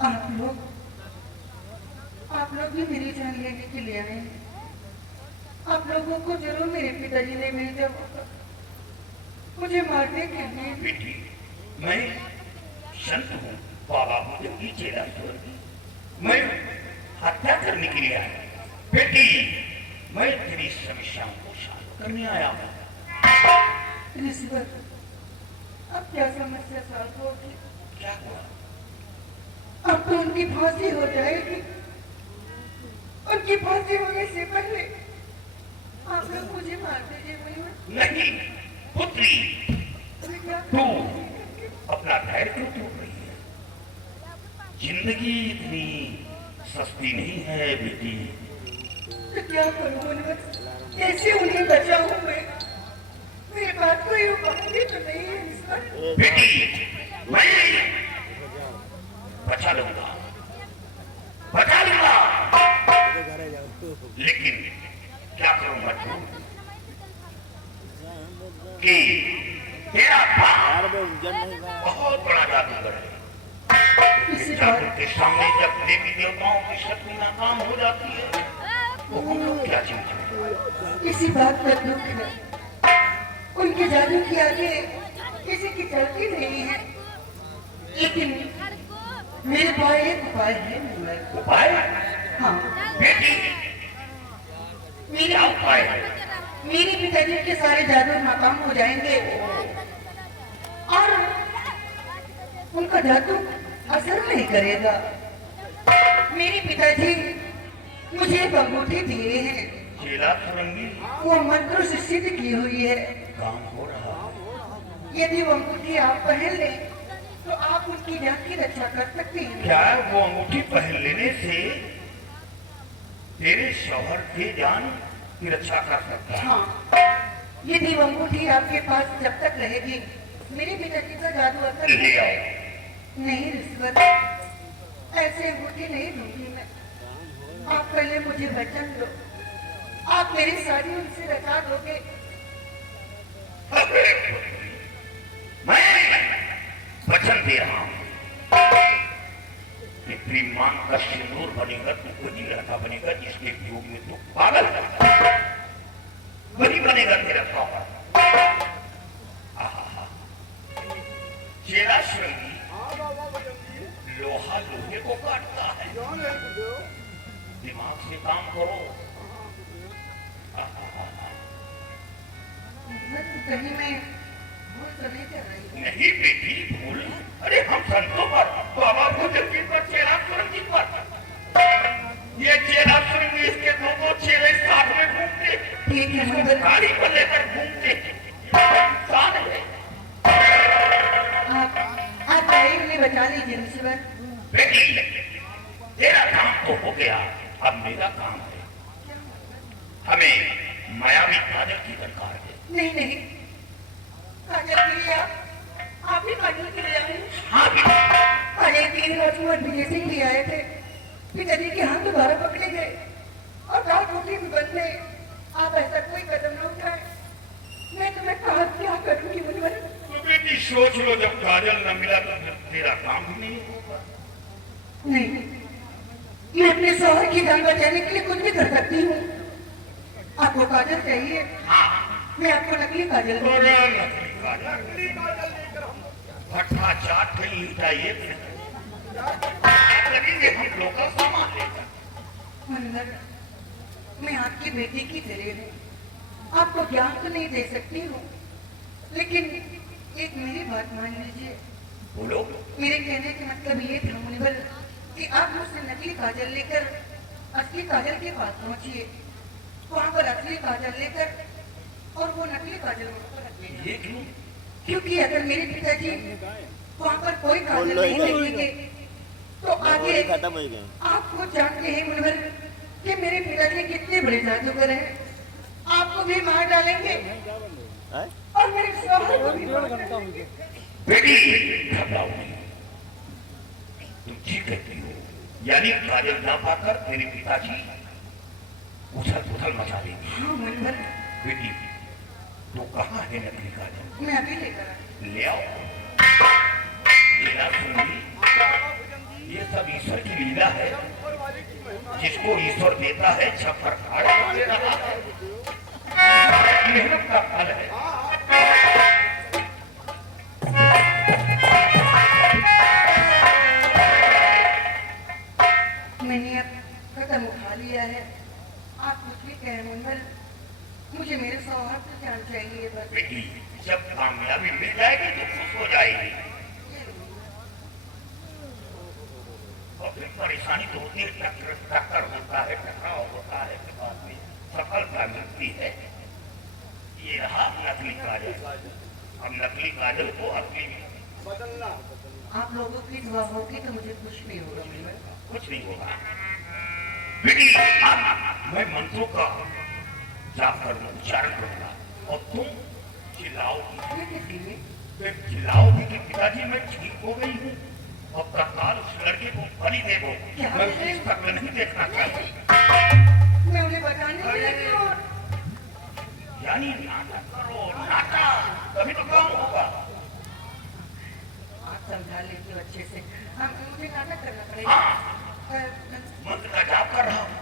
आप लोग भी मेरी जान लेने के लिए आए। आप लोगों को जरूर मेरे पिताजी ने भेजा होगा मुझे मारने के लिए। बेटी, मैं संत हूँ, बाबा बुद्ध की चेला स्वर्गी। मैं हत्या करने के लिए आया। बेटी, मैं तेरी समस्याओं को शांत करने आया हूँ। ऋषिवर, अब क्या समस्या सॉल्व होगी? क्या हुआ? अब तो उनकी फांसी हो जाएगी। उनकी फांसी होने से पहले आप लोग मुझे मार दीजिए। नहीं पुत्री, तू अपना धैर्य क्यों तोड़ रही है? जिंदगी इतनी सस्ती नहीं है बेटी। तो क्या करूं मुनिवर? कैसे उन्हें बचाऊं मैं? मेरे पास कोई उपाय भी तो नहीं है इस पर। बेटी, मैं बचा लूंगा, बचा लूंगा। लेकिन क्या करूंगा तू कि तेरा बाप बहुत बड़ा जादूगर है। जादू के सामने जब देवी देवताओं की शक्ति नाकाम हो जाती है तो हम लोग क्या चिंता? इसी बात का दुख है। उनके जादू की आगे किसी की चलती नहीं है। लेकिन मेरे पास एक उपाय है। उपाय? हाँ बेटी, मेरा उपाय है। मेरे पिताजी के सारे जादू नाकाम हो जाएंगे और उनका जादू असर नहीं करेगा। मेरे पिताजी मुझे एक अंगूठी दिए हैं। चेला सुरंगी, वो मंत्र से सिद्ध की हुई है। काम हो रहा है। यदि वो अंगूठी आप पहन लें तो आप उनकी जान की रक्षा कर सकती हैं। क्या वो अंगूठी पहन लेने से तेरे शौहर की जान की रक्षा कर सकता है? हाँ, यदि वो अंगूठी आपके पास जब तक रहेगी मेरे पिताजी का जादू असर ले आओ। नहीं रिश्वत, ऐसे अंगूठी नहीं दूंगी मैं। आप पहले मुझे वचन दो, आप मेरी सारी उनसे रखा दोगे। मैं वचन दे रहा हूं कि तेरी मां का सिंदूर बनेगा तो वही लड़का बनेगा जिसके वियोग में तू पागल है। वही बनेगा तेरा शौहर। चेला श्रेणी लोहा लोहे को काटता है। दिमाग से काम करो। कहीं मैं भूल तो नहीं कर रही? नहीं बेटी, भूल? अरे हम संतों पर, बाबा बुद्ध की पर, चेला सुरंगी पर। ये चेला सुरंगी इसके दोनों चेले साथ में घूमते, ठीक है मगर गाड़ी पर लेकर घूमते इंसान है। आप आइए उन्हें बचा लीजिए रिश्वत। बेटी, तेरा काम तो हो गया, अब मेरा काम है। हमें मायावी काजल की दरकार है। नहीं नहीं, काजल के लिए आप ही काजल के लिए आए। हाँ बेटी। अरे 3 वर्ष में विजय सिंह भी आए थे। पिताजी के हाथ दोबारा पकड़े गए और रात होती भी बंद गए। आप ऐसा कोई कदम न उठाए। मैं तुम्हें कहा क्या करूंगी मुनिवर? तो बेटी सोच लो, जब काजल न मिला तो फिर तेरा काम भी नहीं होगा। नहीं, मैं अपने शौहर की जान बचाने के लिए कुछ भी कर सकती हूँ। आपको काजल चाहिए? हाँ, मैं आपको नकली काजल दूंगी। नकली काजल लेकर हम भट्ठा चाट नहीं चाहिए। लगेंगे हम लोग का सामान लेकर। मुनिवर, मैं आपकी बेटी की तरह हूँ। आपको ज्ञान तो नहीं दे सकती हूँ, लेकिन एक मेरी बात मान लीजिए। बोलो। मेरे कहने का मतलब ये था मुनिवर कि आप मुझसे नकली काजल लेकर असली काजल के पास पहुंचिए। वहां पर असली काजल लेकर और वो नकली काजल वहां पर रख लेना। ये क्यों? क्योंकि अगर मेरे पिताजी वहां पर कोई काजल नहीं देखेंगे तो आगे आप खुद जानते हैं मुनिवर कि मेरे पिताजी कितने बड़े जादूगर हैं। आपको भी मार डालेंगे और मेरे शौहर को भी मार डालेंगे। बेटी, घबराओ नहीं। तुम ठीक कहती हो। यानी काजल ना पाकर मेरे पिताजी उछल पुछल मचा देंगे। हाँ मुनिवर। बेटी, तो कहाँ है नकली काजल? मैं अभी लेकर ले आओ। चेला सुरंगी, ये सब जिसको ईश्वर देता है छप्पर खाड़े दे रहा है। मेहनत का फल है। मैंने अब कदम उठा लिया है, आप कुछ भी कहें मंगल, मुझे मेरे सौहार्द से जान चाहिए बस। बेटी जब कामयाबी मिल जाएगी तो खुश हो जाएगी, और फिर परेशानी तो होती है, टक्कर होता है, टकराव होता है, के बाद में सफलता मिलती है। ये रहा नकली काजल। अब नकली काजल को असली बदलना। आप लोगों की दुआ होगी तो मुझे कुछ नहीं होगा मंगल। कुछ नहीं होगा बेटी। मैं मंत्रों का जाप करूंगा, उच्चारण करूंगा, और तुम चिल्लाओगी। चिल्लाओगी कि पिताजी मैं ठीक हो गई हूँ, और तत्काल उस लड़के को बलि दे दो। मैं उसे तक नहीं देखना चाहती। मैं उन्हें बचाने के लिए और यानी नाटक करो, नाटक, तभी तो काम होगा। आप समझा लीजिए अच्छे से, मुझे नाटक करना पड़ेगा। मंत्र का जाप कर रहा हूँ।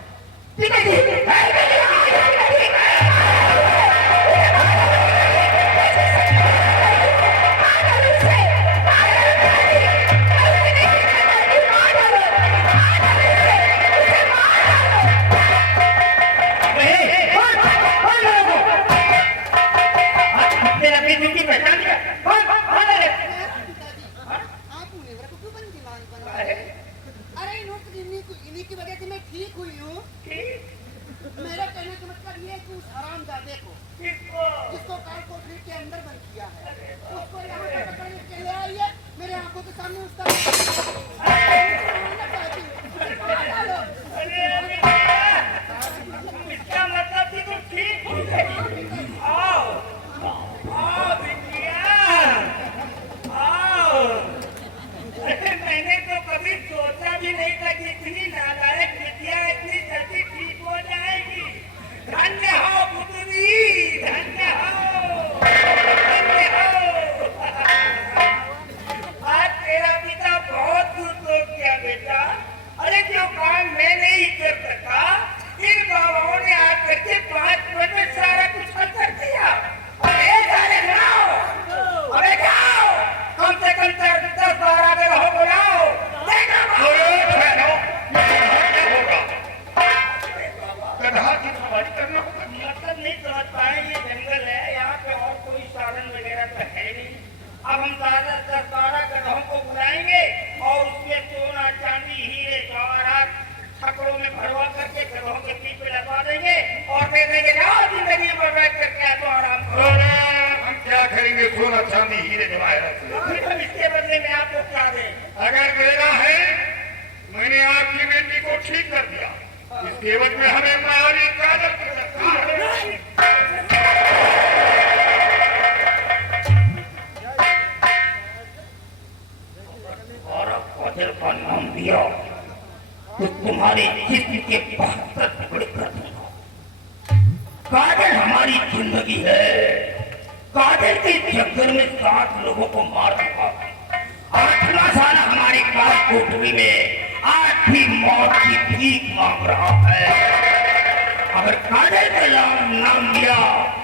जिसको काल कोठरी के अंदर बंद किया है, उसको यहाँ पे पकड़ने के लिए आइए, मेरे आंखों के सामने उसका इसका मतलब कि तुम ठीक हो गई। आओ आओ बिटिया आओ। मैंने तो कभी सोचा भी नहीं था कि इतनी नालायक बिटिया इतनी जल्दी ठीक हो जाएगी। धन्य हो पुत्री, धन्य हो, धन्य हो। आज तेरा पिता बहुत खुश हो गया बेटा। अरे जो काम मैं नहीं कर सका, इन बाबाओं ने आकर के 5 मिनट में सारा कुछ हल कर दिया। अरे सारे बुलाओ, अरे जाओ, कम से कम 10-12 ग्रहों बुलाओ। गधा की सवारी करना मतलब नहीं समझ पाए, ये जंगल है, यहाँ पे और कोई साधन वगैरह तो है नहीं। अब हम 10-12 ग्रहों को बुलाएंगे और उसके सोना चांदी हीरे जवाहरात छकड़ों में भरवा करके ग्रहों के पीठ पे लगा देंगे और दे देंगे, जाओ जिंदगी में बैठ करके आ तो आराम करो। हम क्या करेंगे सोना चांदी हीरे जवाहरात से? फिर हम इसके बदले में आपको क्या दें? अगर देना है, मैंने आपकी बेटी को ठीक कर दिया, इसके एवज में हमें मारी काजल कर सकता है। और काजल का नाम दिया तो तुम्हारे जिस्म के 72 टुकड़े कर दूंगा। काजल हमारी जिंदगी है। काजल के चक्कर में 7 लोगों को मार दूंगा। 8वां साल हमारे काल कोठरी में 8वीं मौत की भीख मांग रहा है। अगर काजल का नाम लिया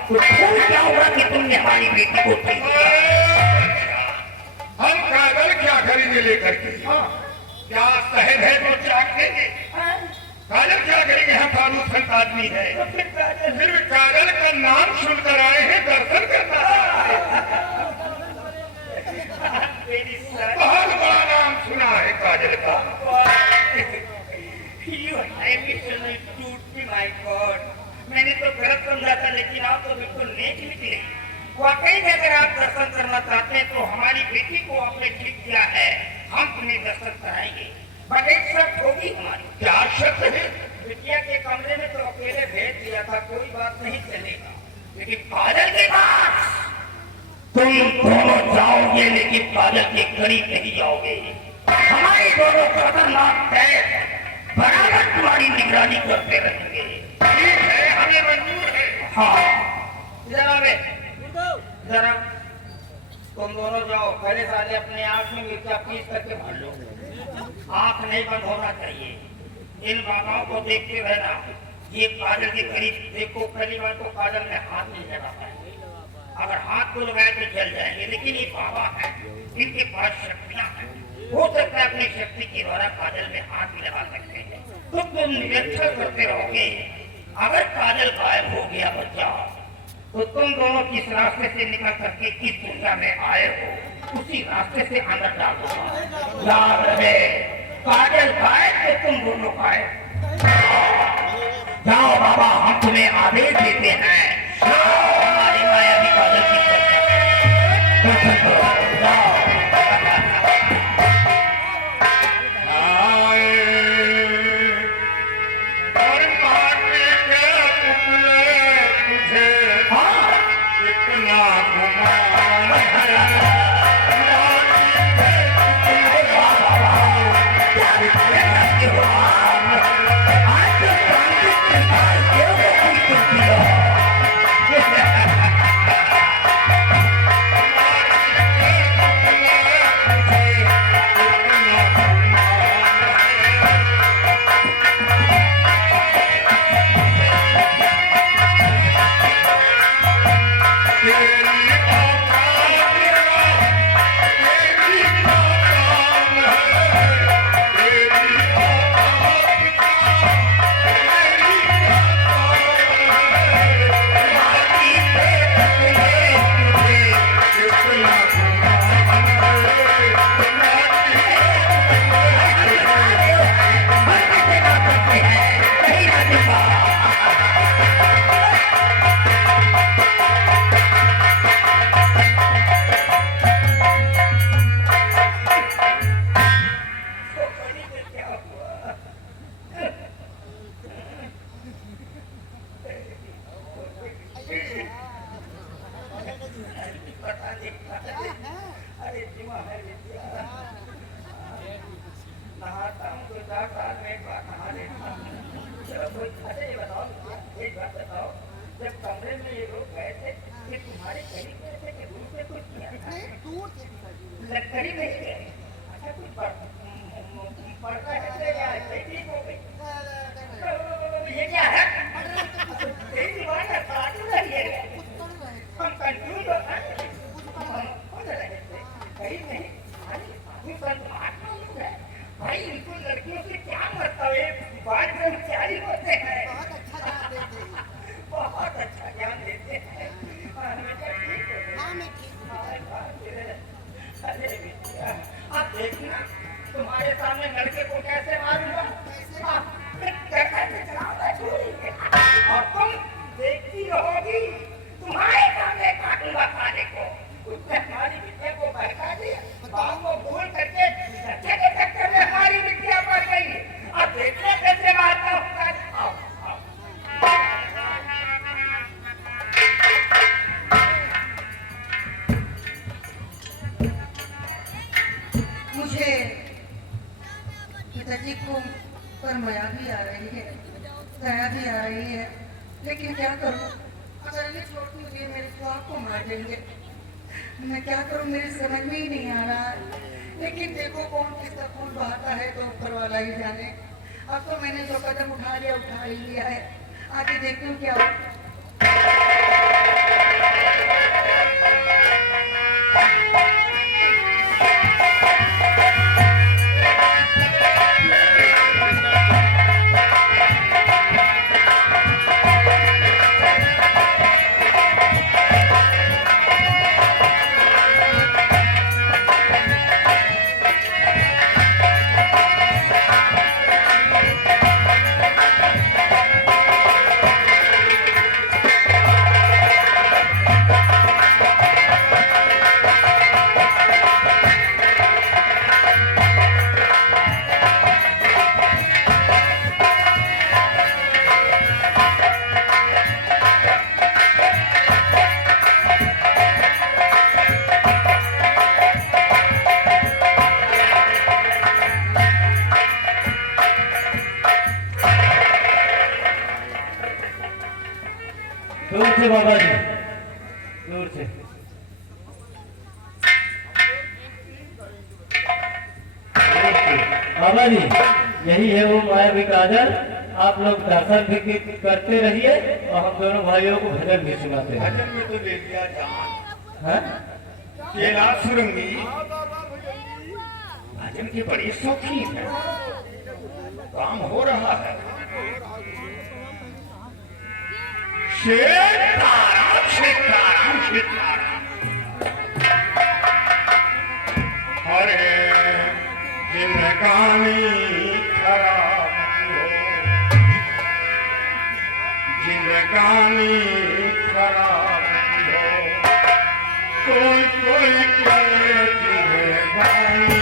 तो भूल जाऊंगा कि तुमने हमारी बेटी को ठीक किया। हम काजल क्या करेंगे लेकर के? क्या सहज है तो त्याग देंगे? काजल क्या करेंगे? हम साधु संत आदमी है, फिर काजल का नाम सुनकर आए हैं दर्शन करना। बहुत बड़ा नाम सुना है काजल का। मैंने तो गलत समझा था, लेकिन आप तो बिल्कुल नेक निकले। वाकई में अगर आप दर्शन करना चाहते हैं तो हमारी बेटी को आपने ठीक किया है, हम तुम्हें दर्शन कराएंगे। बट एक शर्त होगी हमारी। क्या शर्त है? बिटिया के कमरे में तो अकेले भेज दिया था, कोई बात नहीं चलेगा, लेकिन काजल के पास तुम दोनों जाओगे, लेकिन काजल के करीब नहीं जाओगे। हमारे दोनों खतरनाक कैद बराबर तुम्हारी निगरानी करते रहेंगे। ठीक है, हमें मंजूर है। हाँ जरा तुम दोनों जाओ, पहले साले अपने आँख में मिर्चा पीस करके भर लो। आँख नहीं बंद होना चाहिए। इन बाबाओं को देखते रहना। ये काजल के करीब देखो, पहली बार तो काजल में हाथ नहीं लगाता है, अगर हाथ को लगाए तो जल जाएंगे, लेकिन ये बाबा है, इनके पास शक्तियां हैं, हो सकता है अपनी शक्ति के द्वारा काजल में हाथ भी लगा सकते हैं। तो तुम निरीक्षण करते रहोगे, अगर काजल गायब हो गया बच्चा तो तुम दोनों किस रास्ते से निकल करके किस दुनिया में आए हो उसी रास्ते से अंदर डाल दूंगा। याद रहे, काजल गायब तो तुम दोनों गायब। जाओ बाबा, हम तुम्हें आदेश देते हैं, हमारी माया भी काजल की जाओ। तुम्हारे सामने लड़के को कैसे मारूंगा और तुम देखती रहोगी, तुम्हारे सामने काटूंगा खाने को। उसने हमारी विद्या को बहका दिया, बाप को भूल करके बच्चे के चक्कर में हमारी विद्या बढ़ गई। अब देखना कैसे मारता हूँ। मुझे पिताजी को पर माया भी आ रही है, दया भी आ रही है, लेकिन क्या करूं? अगर इन्हें छोड़ दूंगी मेरे स्वाप को मार देंगे। मैं क्या करूं, मेरी समझ में ही नहीं आ रहा है। लेकिन देखो कौन किसका खून बहाता है तो ऊपर वाला ही जाने। अब तो मैंने जो कदम उठा ही लिया है, आगे देखती हूँ क्या होता है। दूर से बाबा जी, दूर से। बाबा जी यही है वो मायावी काजल। आप लोग दर्शन भी करते रहिए और हम दोनों भाइयों को भजन भी सुनाते हैं। भजन में तो ले लिया जान हाँ? केला सुरंगी भजन के बड़ी शौकीन है, काम हो रहा है। सीताराम सीताराम सीताराम। अरे जिंदगानी खराब हो, जिंदगानी खराब हो, कोई कोई करे जिंदगानी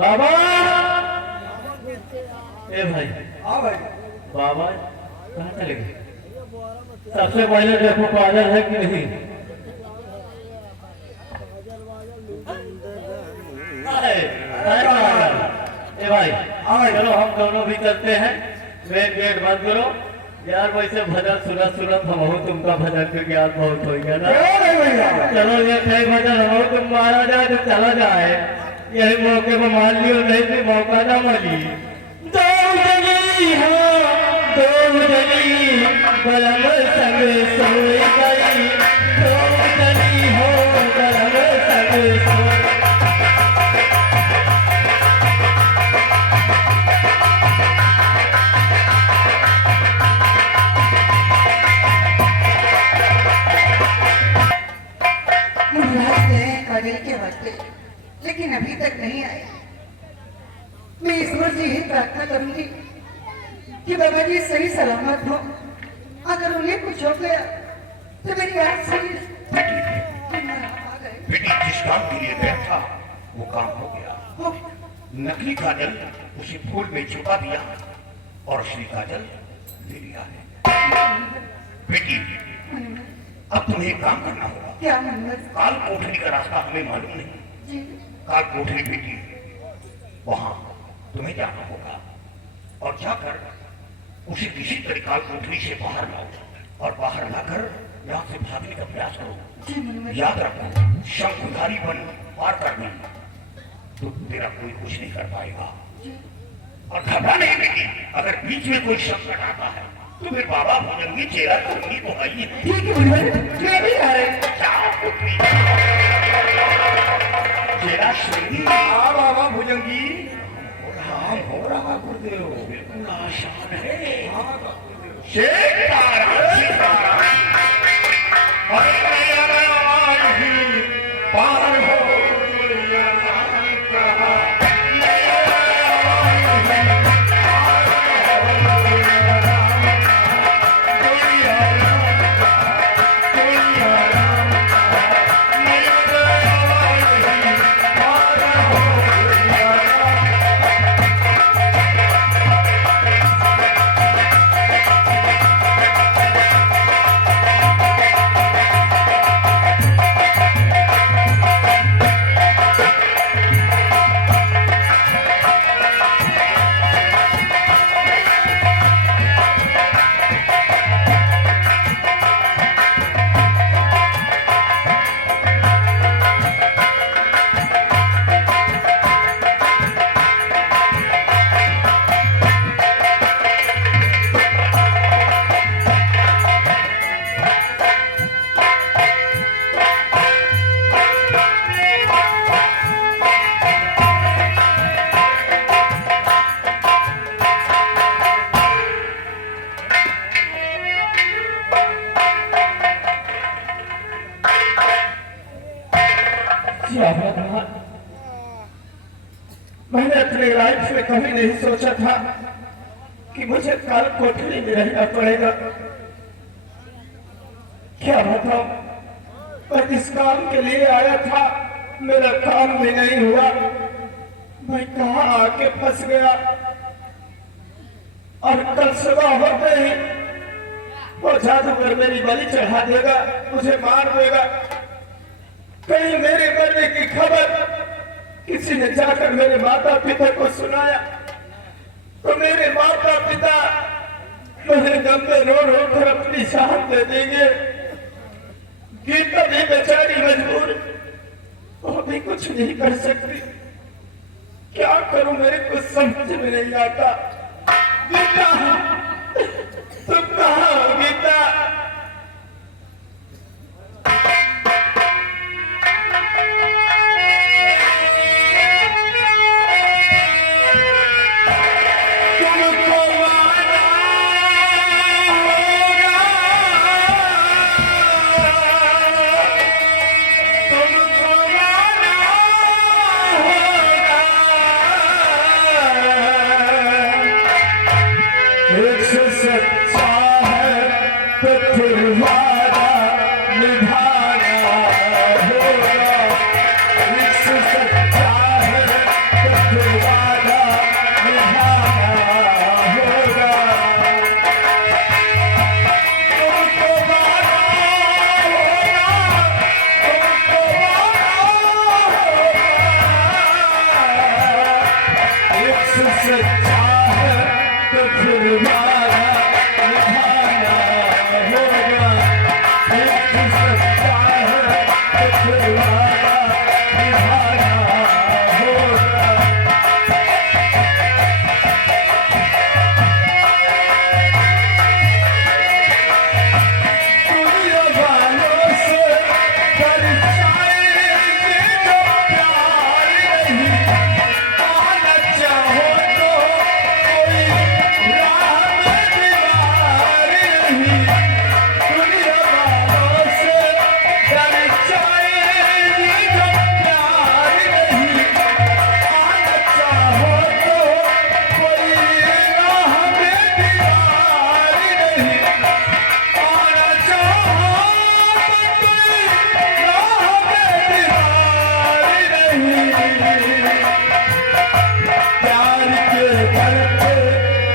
बाबा ए भाई हाँ भाई बाबा कहाँ चले गए? सबसे पहले देखो पागल है कि नहीं। ए भाई चलो हम दोनों भी चलते हैं, मेन गेट बंद करो यार। वैसे भजन सुनत सुनत हम हो तुमका भजन के ज्ञान बहुत हो गया ना। चलो ये थे भजन हो तुम मारा जाए तो चला जाए, यही मौके पर मान लियो, नहीं तो मौका ना मानी। दो जली हो दो जली बलम संग सोई गई, दो जली हो बलम संग सोई। चाहूंगी कि बाबा जी सही सलामत हो। अगर उन्हें कुछ हो गया तो मेरी आज सही बेटी जिस काम के लिए गया था वो काम हो गया। नकली काजल उसे फूल में छुपा दिया और असली काजल ले लिया है। बेटी अब तुम्हें एक काम करना होगा। क्या मनोहर? काल कोठरी का रास्ता हमें मालूम नहीं। जी काल कोठरी बेटी वहां तुम्हें जाना होगा और जाकर उसे किसी तरह काल कोठरी से बाहर लाओ और बाहर लाकर यहाँ से भागने का प्रयास करो। जी मनोहर। याद रखो शंखधारी बन पार कर दी तो तेरा कोई कुछ नहीं कर पाएगा। और घबरा नहीं बेटी, अगर बीच में कोई संकट आता है तो फिर बाबा भुजंगी चेहरा चुंगी को आइए। ठीक है मनोहर, मैं भी आ रहा हूँ। जाओ पुत्री। चेहरा चुंगी। हाँ बाबा भुजंगी, हाँ हो रहा गुरुदेव, बिल्कुल आसान है। पार हो मैंने अपने लाइफ में कभी नहीं सोचा था कि मुझे काल कोठरी में रहना पड़ेगा। क्या बताऊं, मैं इस काम के लिए आया था, मेरा काम भी नहीं हुआ, मैं कहाँ आके फंस गया। और कल सुबह होते ही वो जादूगर मेरी बलि चढ़ा देगा, मुझे मार देगा। कहीं मेरे मरने की खबर किसी ने जाकर मेरे माता पिता को सुनाया तो मेरे माता पिता मेरे गम में रो रो कर अपनी जान दे देंगे। गीता भी बेचारी मजबूर, वो भी कुछ नहीं कर सकती। क्या करूं, मेरे कुछ समझ में नहीं आता। गीता, तुम कहाँ हो गीता?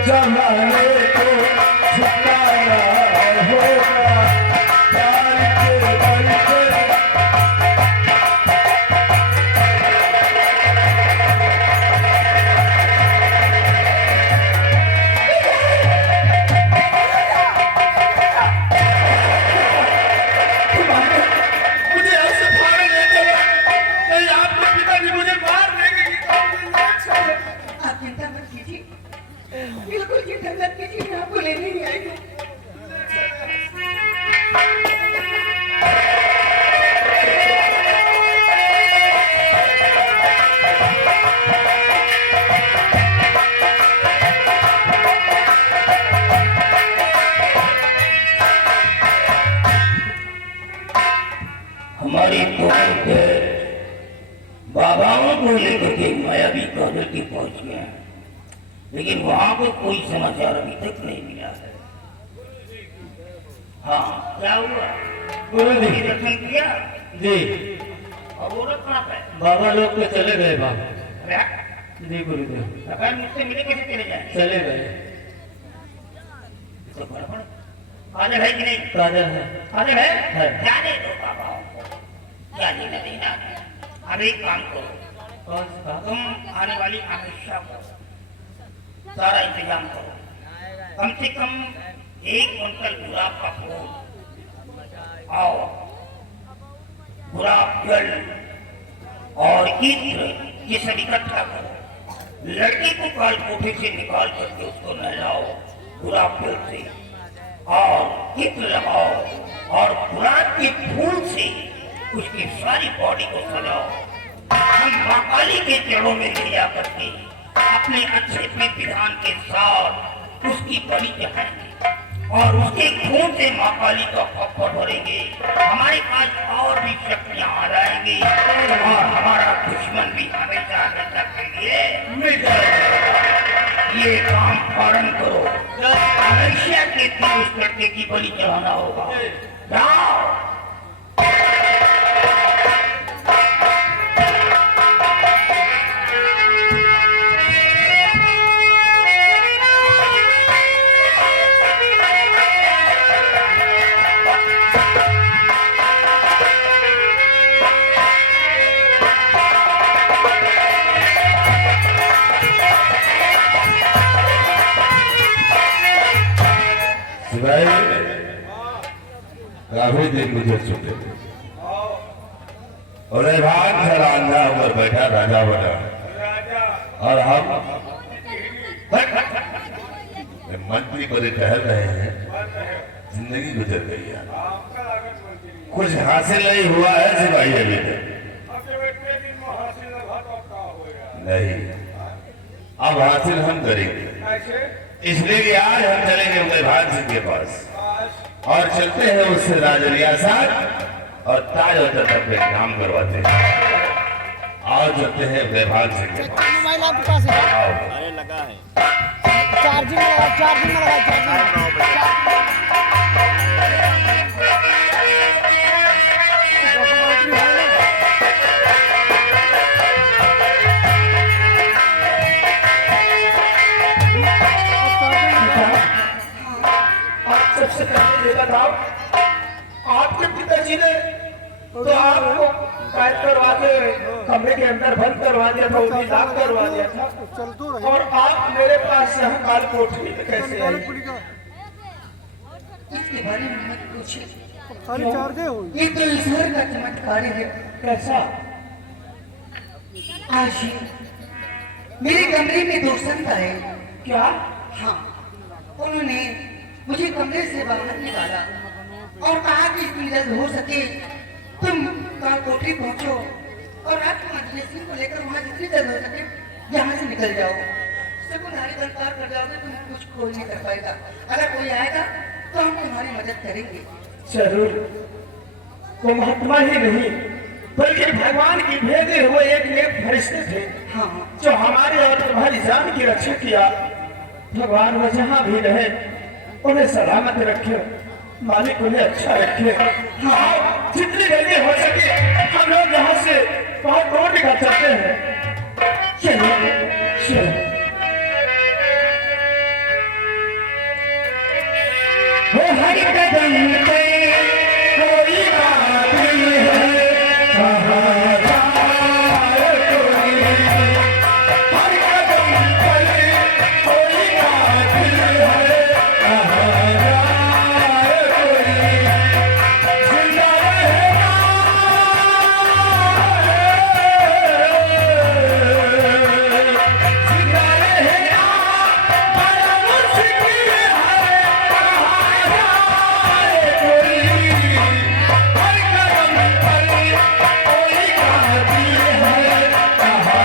जमाने को झुकाना होगा प्यार के बल पे। मुझे ऐसे फाड़ ले चला नहीं, आपके पिताजी मुझे मार देंगे कि आप चिंता मत कीजिए, बिल्कुल चिंता मत कीजिए, मैं आपको लेने ही आएगी। हमारी बाबाओं को लेकर के मायावी कागल के पहुंच गए हैं, लेकिन वहां को कोई समाचार अभी तक नहीं मिला है। हाँ, क्या हुआ? गुरुजी दर्शन किया जी, और औरत कहाँ पे? बाबा लोग तो चले गए बाबा अरे, जी। गुरुजी अगर मुझसे मिले कैसे चले जाए? चले गए। तो बड़ा काजल है कि नहीं? काजल है। काजल है? है। जाने दो बाबाओं को, जाने न देना। अब एक काम करो, कौन सा? तुम आने वाली अमिषा को सारा इंतजाम करो। कम से कम 1 कुंटल गुलाब का फूल और गुलाब जल और इत्र ये सब इकट्ठा करो। लड़की को काल कोठे से निकाल करके उसको नहलाओ गुलाब जल से और इत्र लगाओ और गुलाब के फूल से उसकी सारी बॉडी को सजाओ। हम मां काली के जड़ों में ले जा करके अपने अच्छे विधान के साथ उसकी बलि चढ़ाएंगे और उसके खून से मां काली का खप्पर भरेंगे। हमारे पास और भी शक्तियां आ जाएंगी और हमारा दुश्मन भी हमेशा हमेशा के लिए मिट जाएगा। ये काम फौरन करो, हमेशा के दिन उस लड़के की बलि चढ़ाना होगा। जाओ। काफी दिन मुझे छूटे और भाग खड़ा अंधा होकर बैठा राजा बना और हम मंत्री बड़े टहल रहे हैं। जिंदगी गुजर गई है, कुछ हासिल नहीं हुआ है सिपाही अभी तक नहीं। अब हासिल हम करेंगे, इसलिए कि आज हम चलेंगे उदयभान सिंह के पास और चलते हैं उससे राजरियासत और ताज और तख्त पे काम करवाते हैं। और चलते हैं उदयभान सिंह के पास। मोबाइल आपके पास है? अरे लगा है। चार्जिंग में लगा, चार्जिंग में लगा, चार्जिंग में। सबसे पहले ये बताओ, आपके पिताजी ने तो आपको कैद करवा के कमरे के अंदर बंद करवा दिया था, उन्हें लॉक करवा दिया था और आप मेरे पास यहाँ काल कोठरी में कैसे आए? इसके बारे में मत पूछिए, खाली चार्ज हो। ये तो ईश्वर का चमत्कार है। कैसा? आज ही मेरे कमरे में 2 संत आए। क्या? हाँ, उन्होंने मुझे कमरे से बाहर निकाला और कहा कि इतनी जल्द हो सके तुम काल कोठरी पहुंचो और रात को मजलिस को लेकर वहां जितनी जल्द हो सके यहाँ से निकल जाओ। तुम्हारी बंद पार कर जाओगे, तुम्हें कुछ खोल नहीं कर पाएगा। अगर कोई आएगा तो हम तुम्हारी मदद करेंगे। जरूर, वो महात्मा ही नहीं बल्कि भगवान की भेजे हुए एक नेक फरिश्ते थे। हाँ, जो हमारी और तुम्हारी जान की रक्षा किया। भगवान वो जहाँ भी रहे उन्हें सलामत रखे, मालिक उन्हें अच्छा रखे। हाँ, जितनी जल्दी हो सके हम लोग यहाँ से बहुत दूर निकल सकते हैं। चलिए चलो। हर कदम पे कोई कातिल है, कहाँ जाए कोई, हर कदम पर कोई कातिल है, कहाँ जाए कोई, जिंदा रहना जिंदा रहना बड़ा मुश्किल है, कहाँ जाए कोई, हर कदम पर कोई कातिल है, कहाँ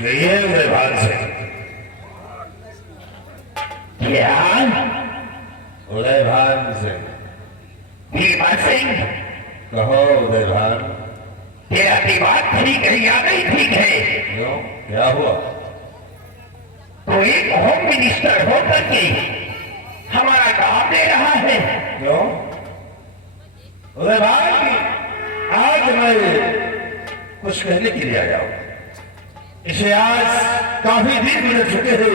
ये उदयभान सिंह, क्या उदयभान सिंह, भीमा सिंह, कहो उदयभान, तेरा दिमाग ठीक है या नहीं ठीक है? क्यों, क्या हुआ? तो एक होम मिनिस्टर होकर के हमारा काम दे रहा है। क्यों? उदयभान, आज मैं कुछ कहने के लिए आया हूं। इसे आज काफी दिन गुजर चुके हैं,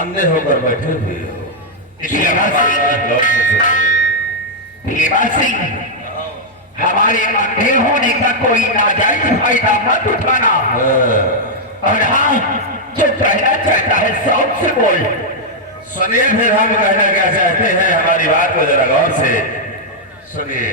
अंधे होकर बैठे हुए हो, इसलिए भीमा सिंह, हमारे अंधे होने का कोई नाजायज फायदा मत उठाना। और हाँ, जो कहना चाहता है शौक से बोल। सुनिए, फिर हम कहना क्या चाहते हैं, हमारी बात को जरा गौर से सुनिए।